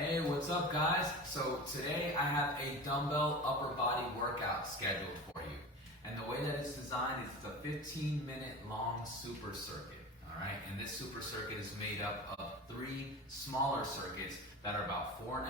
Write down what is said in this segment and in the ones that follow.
Hey, what's up guys? So today I have a dumbbell upper body workout scheduled for you. And the way that it's designed is it's a 15-minute long super circuit. Alright, and this super circuit is made up of 3 smaller circuits that are about 4.5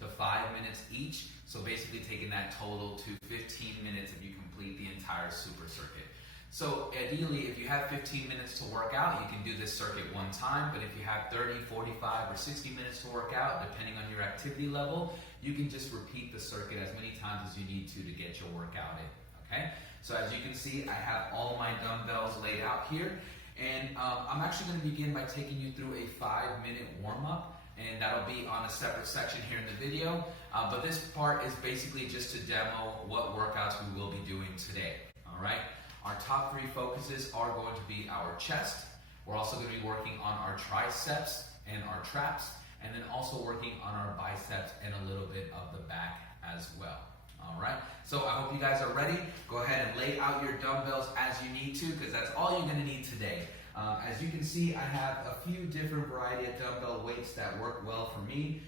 to 5 minutes each. So basically taking that total to 15 minutes if you complete the entire super circuit. So ideally, if you have 15 minutes to work out, you can do this circuit one time, but if you have 30, 45, or 60 minutes to work out, depending on your activity level, you can just repeat the circuit as many times as you need to get your workout in, okay? So as you can see, I have all my dumbbells laid out here, and I'm actually gonna begin by taking you through a 5-minute warm-up, and that'll be on a separate section here in the video, but this part is basically just to demo what workouts we will be doing today, all right? Our top 3 focuses are going to be our chest. We're also going to be working on our triceps and our traps, and then also working on our biceps and a little bit of the back as well. All right, so I hope you guys are ready. Go ahead and lay out your dumbbells as you need to, because that's all you're going to need today. As you can see, I have a few different variety of dumbbell weights that work well for me.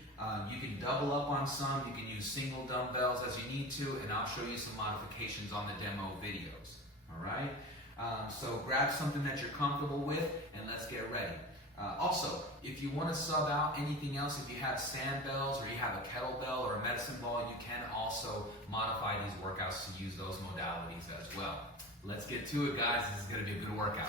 You can double up on some, you can use single dumbbells as you need to, and I'll show you some modifications on the demo videos. All right, so grab something that you're comfortable with and let's get ready. Also, if you want to sub out anything else, if you have sand bells or you have a kettlebell or a medicine ball, you can also modify these workouts to use those modalities as well. Let's get to it, guys. This is going to be a good workout.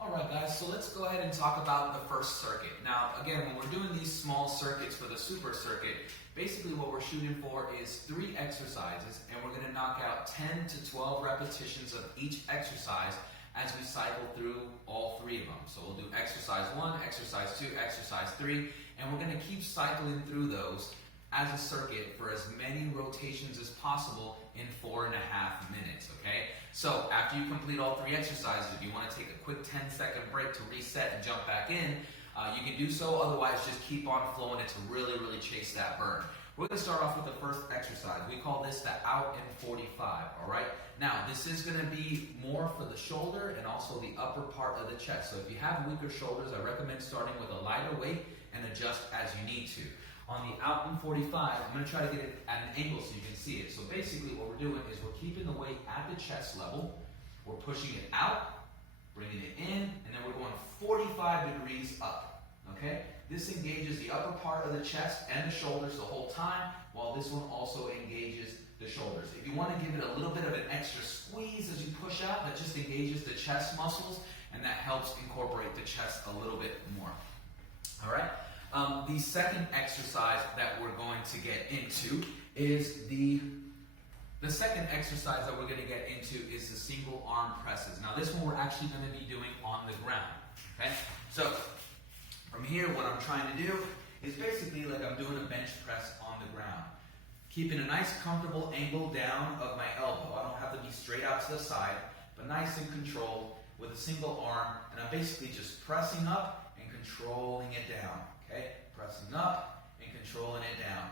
Alright guys, so let's go ahead and talk about the first circuit. Now again, when we're doing these small circuits for the super circuit, basically what we're shooting for is 3 exercises, and we're going to knock out 10 to 12 repetitions of each exercise as we cycle through all 3 of them. So we'll do exercise 1, exercise 2, exercise 3, and we're going to keep cycling through those as a circuit for as many rotations as possible in 4.5 minutes, okay? So after you complete all 3 exercises, if you want to take a quick 10-second break to reset and jump back in, you can do so. Otherwise, just keep on flowing it to really chase that burn. We're going to start off with the first exercise. We call this the out in 45, all right? Now, this is going to be more for the shoulder and also the upper part of the chest. So if you have weaker shoulders, I recommend starting with a lighter weight and adjust as you need to. On the out in 45, I'm going to try to get it at an angle so you can see it. So basically what we're doing is we're keeping the weight at the chest level, we're pushing it out, bringing it in, and then we're going 45 degrees up, okay? This engages the upper part of the chest and the shoulders the whole time, while this one also engages the shoulders. If you want to give it a little bit of an extra squeeze as you push out, that just engages the chest muscles, and that helps incorporate the chest a little bit more, all right? The second exercise that we're going to get into is the second exercise that we're going to get into is the single arm presses. Now this one we're actually going to be doing on the ground, okay? So from here what I'm trying to do is basically like I'm doing a bench press on the ground. Keeping a nice comfortable angle down of my elbow. I don't have to be straight out to the side, but nice and controlled with a single arm, and I'm basically just pressing up and controlling it down. Okay, pressing up and controlling it down.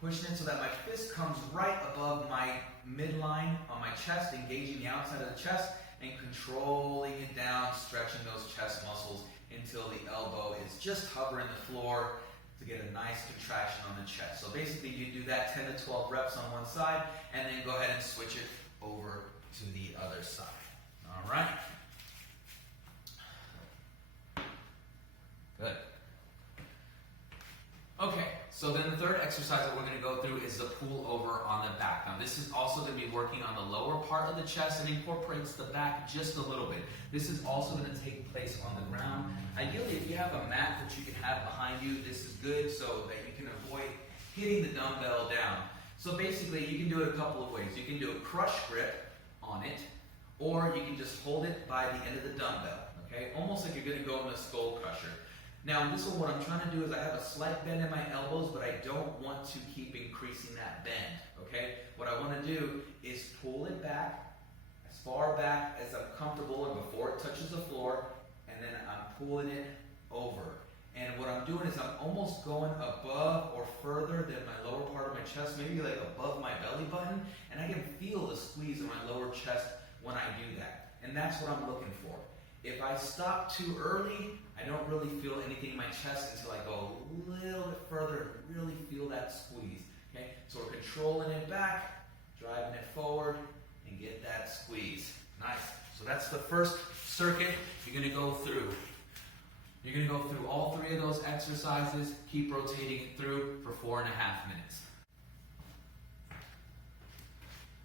Pushing it so that my fist comes right above my midline on my chest, engaging the outside of the chest, and controlling it down, stretching those chest muscles until the elbow is just hovering the floor to get a nice contraction on the chest. So basically you do that 10 to 12 reps on one side, and then go ahead and switch it over to the other side. All right? Good. Okay, so then the third exercise that we're going to go through is the pullover on the back. Now this is also going to be working on the lower part of the chest and incorporates the back just a little bit. This is also going to take place on the ground. Ideally, if you have a mat that you can have behind you, this is good so that you can avoid hitting the dumbbell down. So basically, you can do it a couple of ways. You can do a crush grip on it, or you can just hold it by the end of the dumbbell, okay? Almost like you're going to go in a skull crusher. Now this one, what I'm trying to do is I have a slight bend in my elbows, but I don't want to keep increasing that bend, okay? What I want to do is pull it back, as far back as I'm comfortable and before it touches the floor, and then I'm pulling it over. And what I'm doing is I'm almost going above or further than my lower part of my chest, maybe like above my belly button, and I can feel the squeeze in my lower chest when I do that. And that's what I'm looking for. If I stop too early, I don't really feel anything in my chest until I go a little bit further and really feel that squeeze. Okay, so we're controlling it back, driving it forward, and get that squeeze. Nice. So that's the first circuit you're going to go through. You're going to go through all 3 of those exercises, keep rotating it through for 4.5 minutes.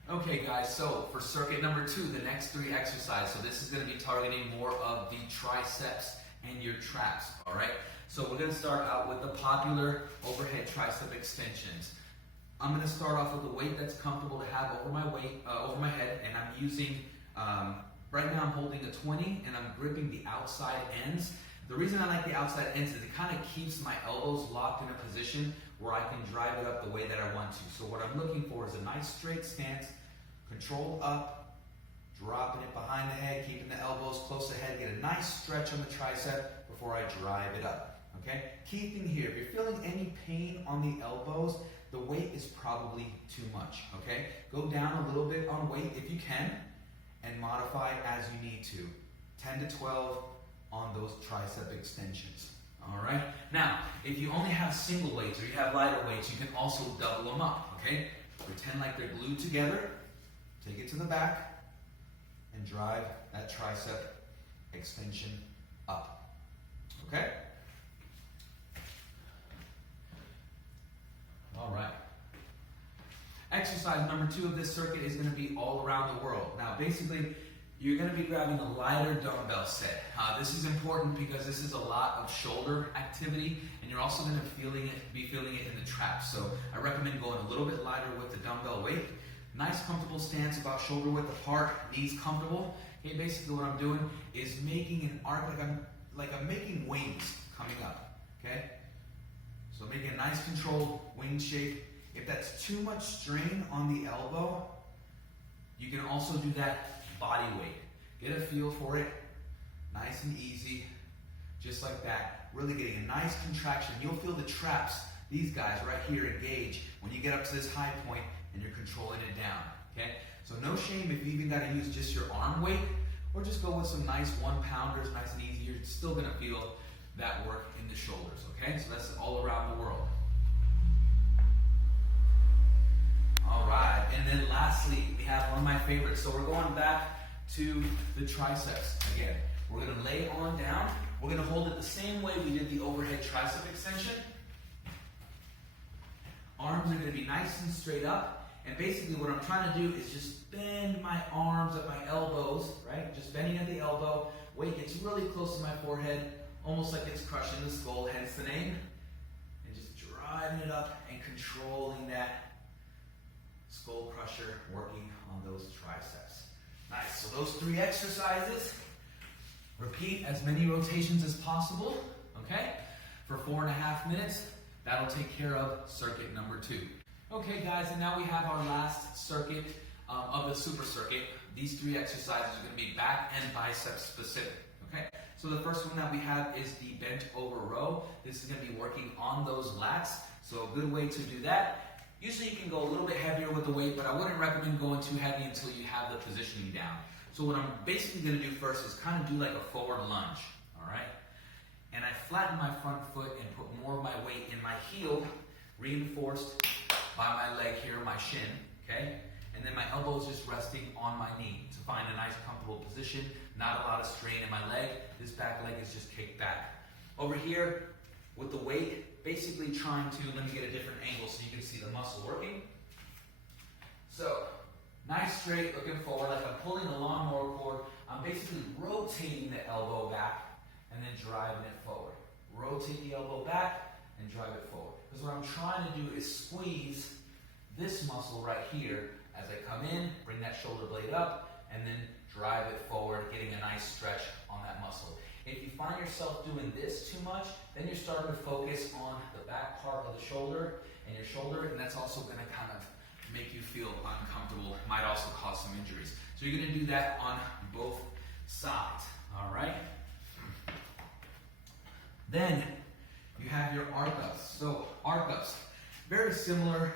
Okay guys, so for circuit number 2, the next 3 exercises, so this is going to be targeting more of the triceps and your traps, alright? So we're going to start out with the popular overhead tricep extensions. I'm going to start off with a weight that's comfortable to have over my head, and I'm using, right now I'm holding a 20 and I'm gripping the outside ends. The reason I like the outside ends is it kind of keeps my elbows locked in a position where I can drive it up the way that I want to. So what I'm looking for is a nice straight stance, control up, dropping it behind the head, keeping the elbows close ahead, get a nice stretch on the tricep before I drive it up, okay? Key thing here, if you're feeling any pain on the elbows, the weight is probably too much, okay? Go down a little bit on weight if you can, and modify as you need to. 10 to 12 on those tricep extensions, all right? Now, if you only have single weights or you have lighter weights, you can also double them up, okay? Pretend like they're glued together, take it to the back, and drive that tricep extension up, okay? All right. Exercise number 2 of this circuit is going to be all around the world. Now, basically, you're going to be grabbing a lighter dumbbell set. This is important because this is a lot of shoulder activity, and you're also going to be feeling it in the traps. So I recommend going a little bit lighter with the dumbbell weight. Nice comfortable stance, about shoulder width apart, knees comfortable. Okay, basically what I'm doing is making an arc, like I'm making wings coming up. Okay, so making a nice controlled wing shape. If that's too much strain on the elbow, you can also do that body weight. Get a feel for it, nice and easy, just like that. Really getting a nice contraction. You'll feel the traps, these guys right here, engage when you get up to this high point and you're controlling it down, okay? So no shame if you even got to use just your arm weight, or just go with some nice 1-pounders, nice and easy. You're still going to feel that work in the shoulders, okay? So that's all around the world. All right, and then lastly, we have one of my favorites. So we're going back to the triceps again. We're going to lay on down. We're going to hold it the same way we did the overhead tricep extension. Arms are going to be nice and straight up. And basically what I'm trying to do is just bend my arms at my elbows, right? Just bending at the elbow. Weight gets really close to my forehead, almost like it's crushing the skull, hence the name. And just driving it up and controlling that skull crusher, working on those triceps. Nice, so those 3 exercises, repeat as many rotations as possible, okay? For 4.5 minutes, that'll take care of circuit number 2. Okay guys, and now we have our last circuit of the super circuit. These 3 exercises are going to be back and biceps specific, okay? So the first one that we have is the Bentover Row. This is going to be working on those lats, so a good way to do that. Usually you can go a little bit heavier with the weight, but I wouldn't recommend going too heavy until you have the positioning down. So what I'm basically going to do first is kind of do like a forward lunge, all right? And I flatten my front foot and put more of my weight in my heel, reinforced by my leg here, my shin, okay? And then my elbows just resting on my knee to find a nice comfortable position, not a lot of strain in my leg. This back leg is just kicked back. Over here, with the weight, basically trying to, let me get a different angle so you can see the muscle working. So, nice straight, looking forward, like I'm pulling a lawnmower cord. I'm basically rotating the elbow back and then driving it forward. Rotate the elbow back and drive it forward. Because what I'm trying to do is squeeze this muscle right here as I come in, bring that shoulder blade up, and then drive it forward, getting a nice stretch on that muscle. If you find yourself doing this too much, then you're starting to focus on the back part of the shoulder and your shoulder, and that's also going to kind of make you feel uncomfortable. It might also cause some injuries. So you're going to do that on both sides, all right? Then you have your arc-ups. So arc-ups, very similar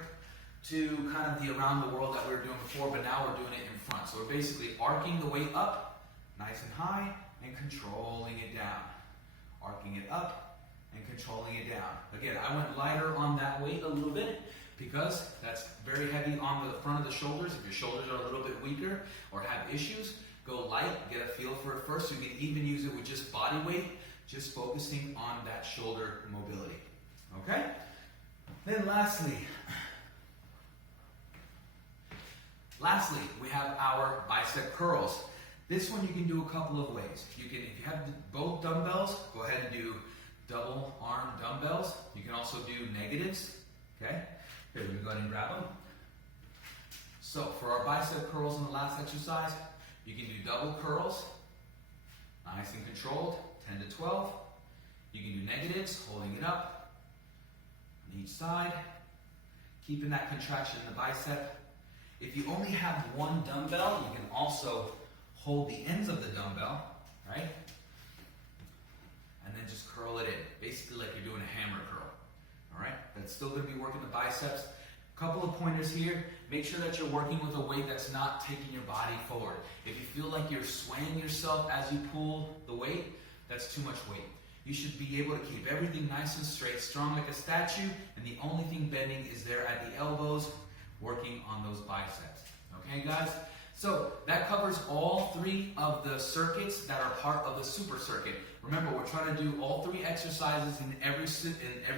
to kind of the around the world that we were doing before, but now we're doing it in front. So we're basically arcing the weight up, nice and high, and controlling it down. Arcing it up and controlling it down. Again, I went lighter on that weight a little bit because that's very heavy on the front of the shoulders. If your shoulders are a little bit weaker or have issues, go light, get a feel for it first. So you can even use it with just body weight, just focusing on that shoulder mobility. Okay? Then lastly, we have our bicep curls. This one you can do a couple of ways. You can, if you have both dumbbells, go ahead and do double arm dumbbells. You can also do negatives. Okay? Here, we go ahead and grab them. So for our bicep curls in the last exercise, you can do double curls, nice and controlled, 10 to 12. You can do negatives, holding it up on each side, keeping that contraction in the bicep. If you only have one dumbbell, you can also hold the ends of the dumbbell, right? And then just curl it in, basically like you're doing a hammer curl, all right? That's still gonna be working the biceps. Couple of pointers here. Make sure that you're working with a weight that's not taking your body forward. If you feel like you're swaying yourself as you pull the weight, that's too much weight. You should be able to keep everything nice and straight, strong like a statue, and the only thing bending is there at the elbows, working on those biceps. Okay, guys? So that covers all three of the circuits that are part of the super circuit. Remember, we're trying to do all three exercises in every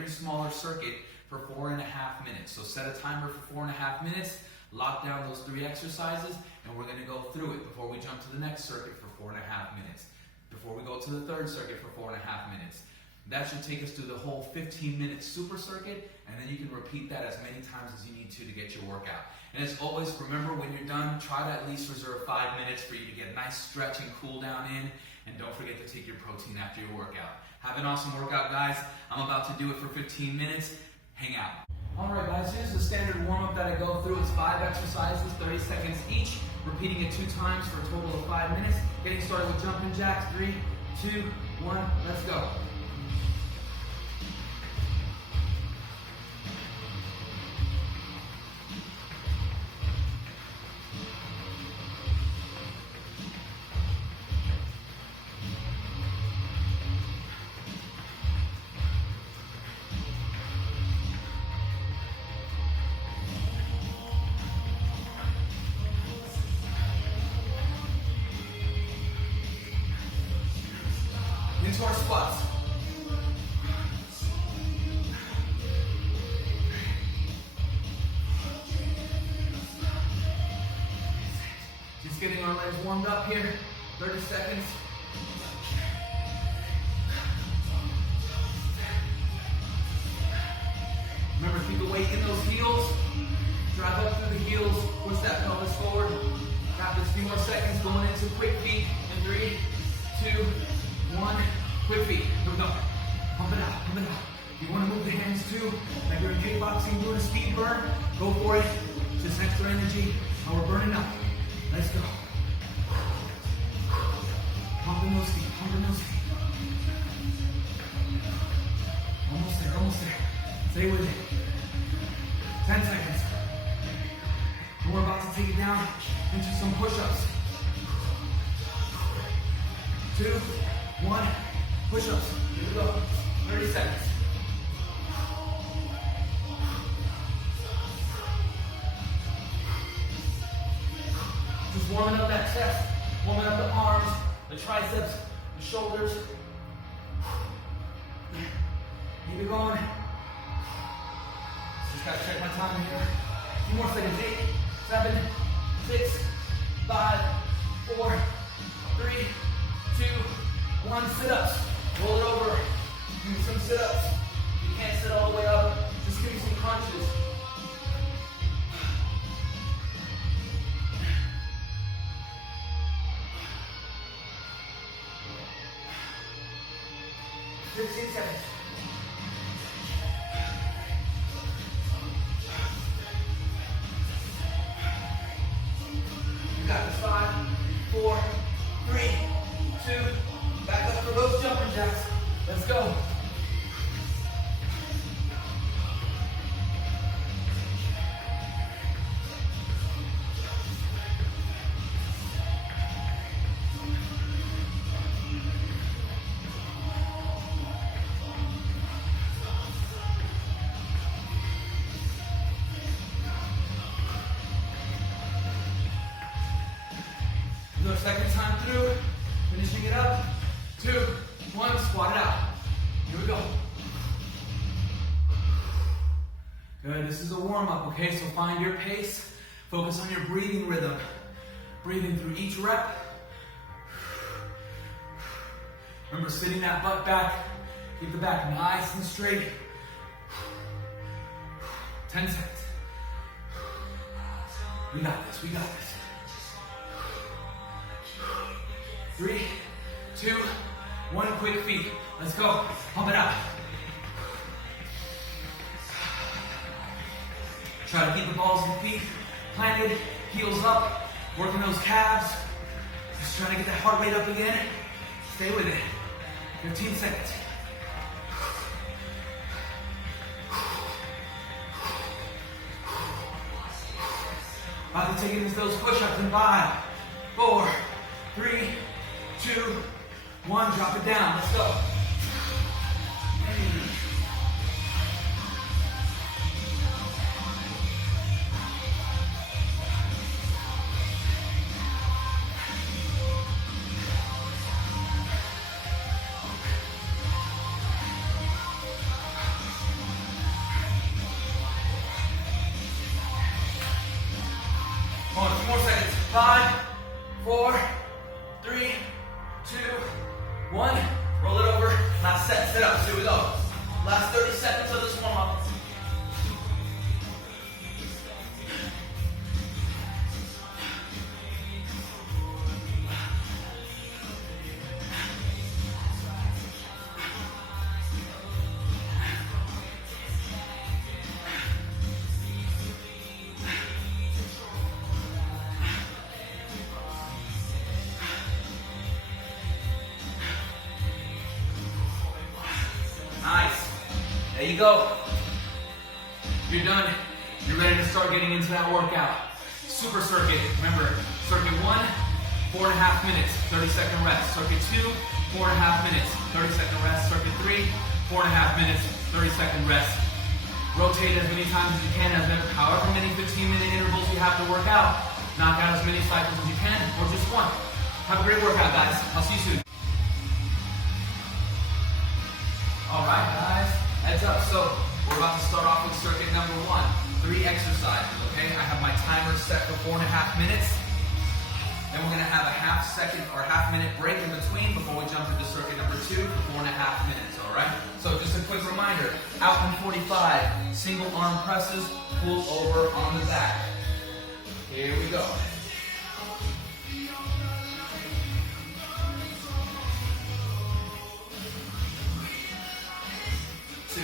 smaller circuit for 4.5 minutes. So set a timer for 4.5 minutes, lock down those three exercises, and we're going to go through it before we jump to the next circuit for 4.5 minutes. Before we go to the third circuit for 4.5 minutes. That should take us through the whole 15-minute super circuit, and then you can repeat that as many times as you need to get your workout. And as always, remember when you're done, try to at least reserve 5 minutes for you to get a nice stretch and cool down in, and don't forget to take your protein after your workout. Have an awesome workout, guys. I'm about to do it for 15 minutes. Hang out. All right, guys, here's the standard warm-up that I go through. It's 5 exercises, 30 seconds each, repeating it 2 times for a total of 5 minutes. Getting started with jumping jacks. 3, 2, 1, let's go. Into our squats. Just getting our legs warmed up here. 30 seconds. Remember, keep the weight in those heels. Drive up through the heels. Push that pelvis forward. Practice a few more seconds. Going into quick feet in 3, 2, 1. Quick feet. Here we go. Pump it out. Pump it out. If you want to move the hands too, like you're in kickboxing doing a speed burn, go for it. Just extra energy. Now we're burning up. Let's go. Pumping those feet. Pumping those feet. Almost there. Almost there. Stay with it. 10 seconds. And we're about to take it down into some push-ups. 2, 1. Push-ups. Here we go. 30 seconds. Just warming up that chest, warming up the arms, the triceps, the shoulders. Keep it going. Just gotta check my time here. A few more seconds. 8, 7, 6, 5, 4, 3, 2, 1. Sit-ups. Roll it over. Do some sit-ups. You can't sit all the way up. Just give me some crunches. Seconds. You got this. 5, 4, 3, 2. Back up for those jumping jacks. Let's go. 2, 1, squat it out. Here we go. Good, this is a warm-up, okay? So find your pace. Focus on your breathing rhythm. Breathing through each rep. Remember, sitting that butt back. Keep the back nice and straight. 10 seconds. We got this, we got this. 3, 2, 1, quick feet. Let's go, pump it out. Try to keep the balls and feet planted, heels up, working those calves. Just trying to get that heart rate up again. Stay with it. 15 seconds. About to take it into those push-ups in 5, 4, 3, 2, 1. Drop it down. Let's go. Hold on, 2 more seconds. 5, 4, 3, 2, 1. Roll it over. Last set. Sit up. Here we go. Last 30 seconds of this warm up. Nice. There you go. You're done. You're ready to start getting into that workout. Super circuit. Remember, circuit 1, 4.5 minutes, 30-second rest. Circuit 2, 4.5 minutes, 30-second rest. Circuit 3, 4.5 minutes, 30-second rest. Rotate as many times as you can, however many 15-minute intervals you have to work out. Knock out as many cycles as you can, or just one. Have a great workout, guys. I'll see you soon. All right, guys, heads up. So we're about to start off with circuit number 1, 3 exercises, okay? I have my timer set for 4.5 minutes. Then we're gonna have a half-minute break in between before we jump into circuit number 2 for 4.5 minutes, all right? So just a quick reminder, out in 45, single arm presses, pull over on the back. Here we go. 2, 4,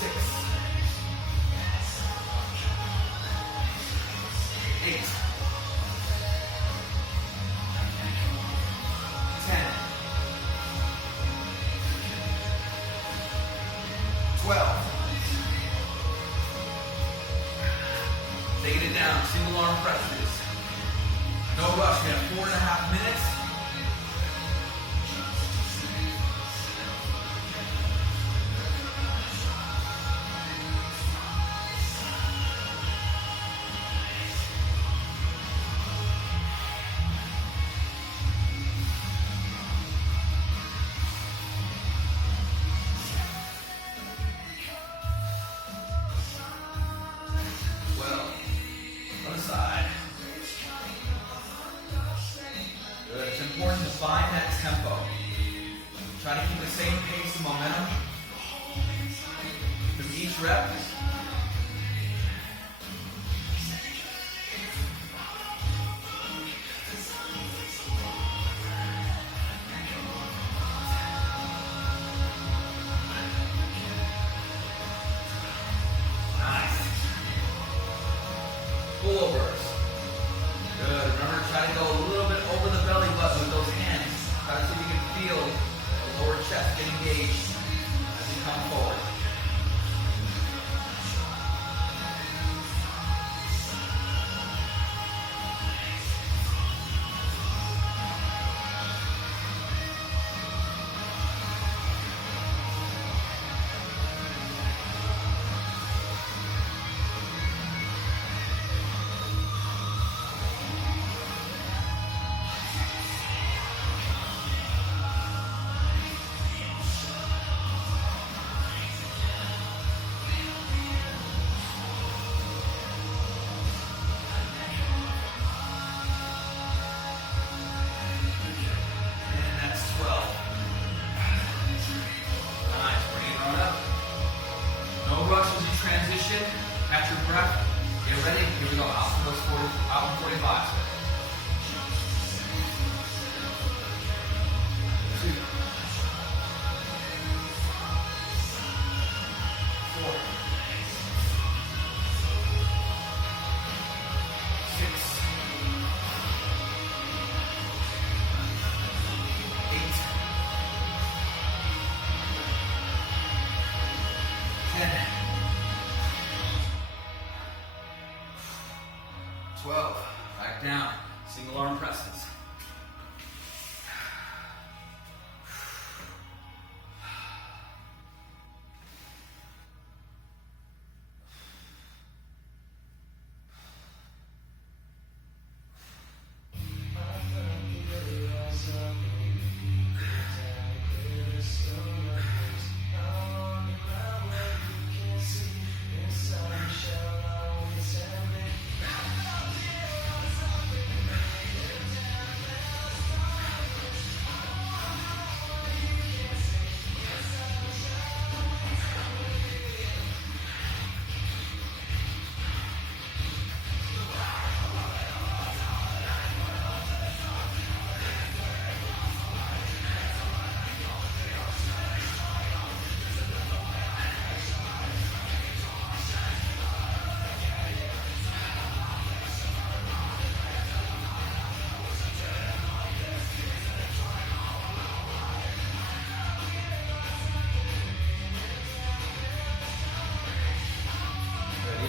6, 8, 10, 12. Taking it down, single arm presses. No rush, we have 4.5 minutes. Find that tempo. Try to keep the same pace and momentum through each rep. Nice. Pullovers. Good. Remember to try to go a little bit over the belly button with those hands. Try to see if you can feel the lower chest get engaged as you come forward. draft. Get ready. Here we go. Out for 45. 2, 4, 6, 8, 10, 12. Back down. Single arm presses.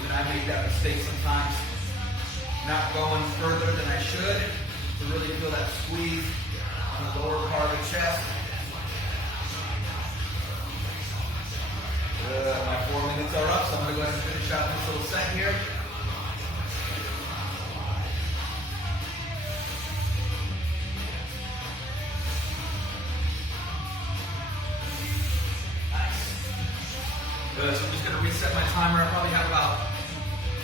I make that mistake sometimes, not going further than I should to really feel that squeeze on the lower part of the chest. My 4 minutes are up, so I'm going to go ahead and finish out this little set here. Nice. Good, so I'm just going to reset my timer. I probably have about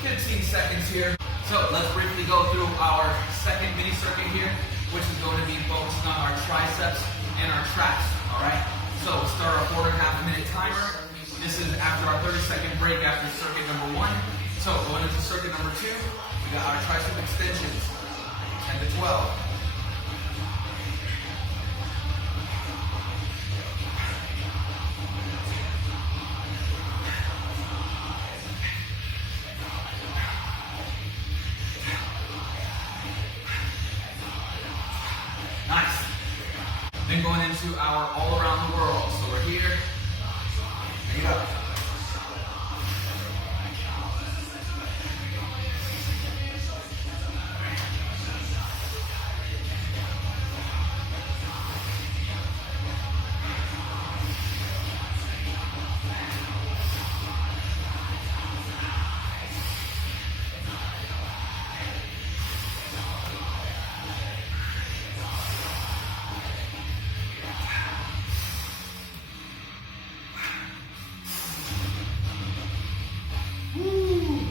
15 seconds here. So let's briefly go through our second mini circuit here, which is going to be focusing on our triceps and our traps. All right. So we'll start our 4.5 minute timer. This is after our 30-second break after circuit number 1. So going into circuit number 2, we got our tricep extensions, 10 to 12. Nice. Then going into our all around the world. So we're here. Bring it up.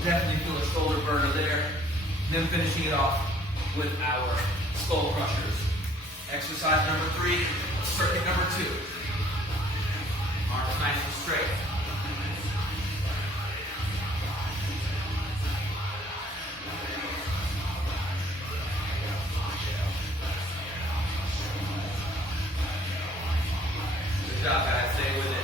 Definitely feel a shoulder burner there. And then finishing it off with our skull crushers. Exercise number 3, circuit number 2. Arms nice and straight. Good job, guys. Stay with it.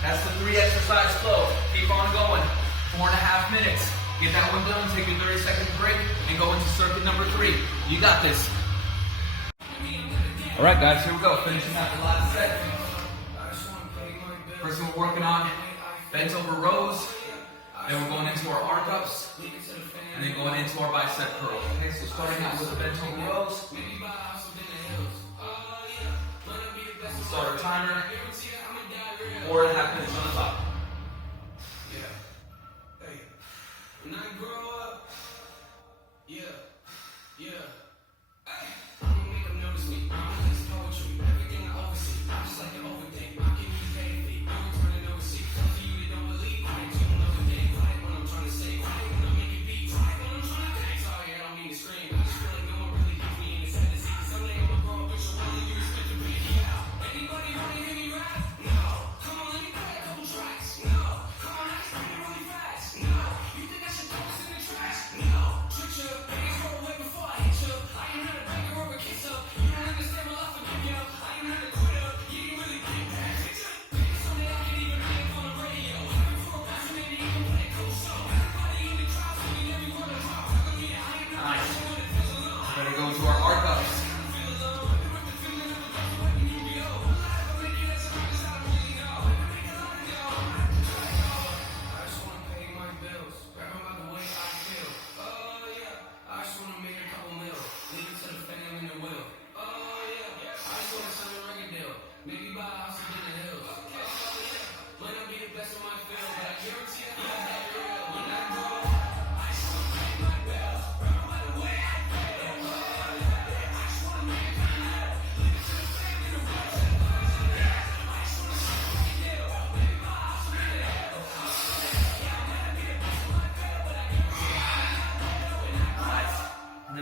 That's the 3 exercise flow. Keep on going. 4.5 minutes. Get that one done. Take your 30-second break and go into circuit number 3. You got this. All right, guys. Here we go. Finishing out the last set. First, we're working on Bentover Rows. Then we're going into our arc ups, and then going into our bicep curls. Okay, so starting out with the Bentover Rows. Start our timer. 4.5 minutes on the top. Yeah. Hey. When I grow up, yeah. Hey. I'm gonna make them notice me. I'm just poetry. Everything I oversee. I just like to overthink. I can use anything. I'm turning overseas. Some of you that don't believe. I ain't doing another thing. Right when I'm trying to say. Right when I'm making beats. Right when I'm trying to dance. Sorry, I don't mean to scream.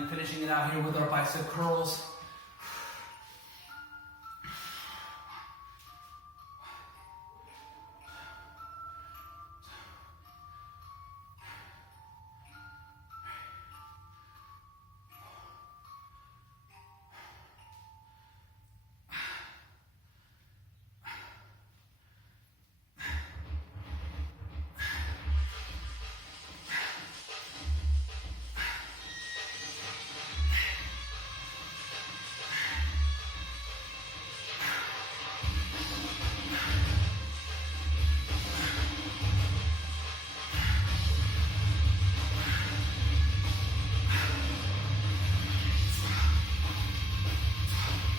then finishing it out here with our bicep curls.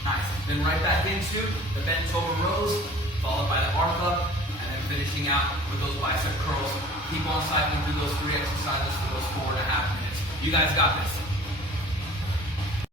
Nice. Then right back into the Bentover Rows, followed by the arc up, and then finishing out with those bicep curls. Keep on cycling through those 3 exercises for those 4.5 minutes. You guys got this.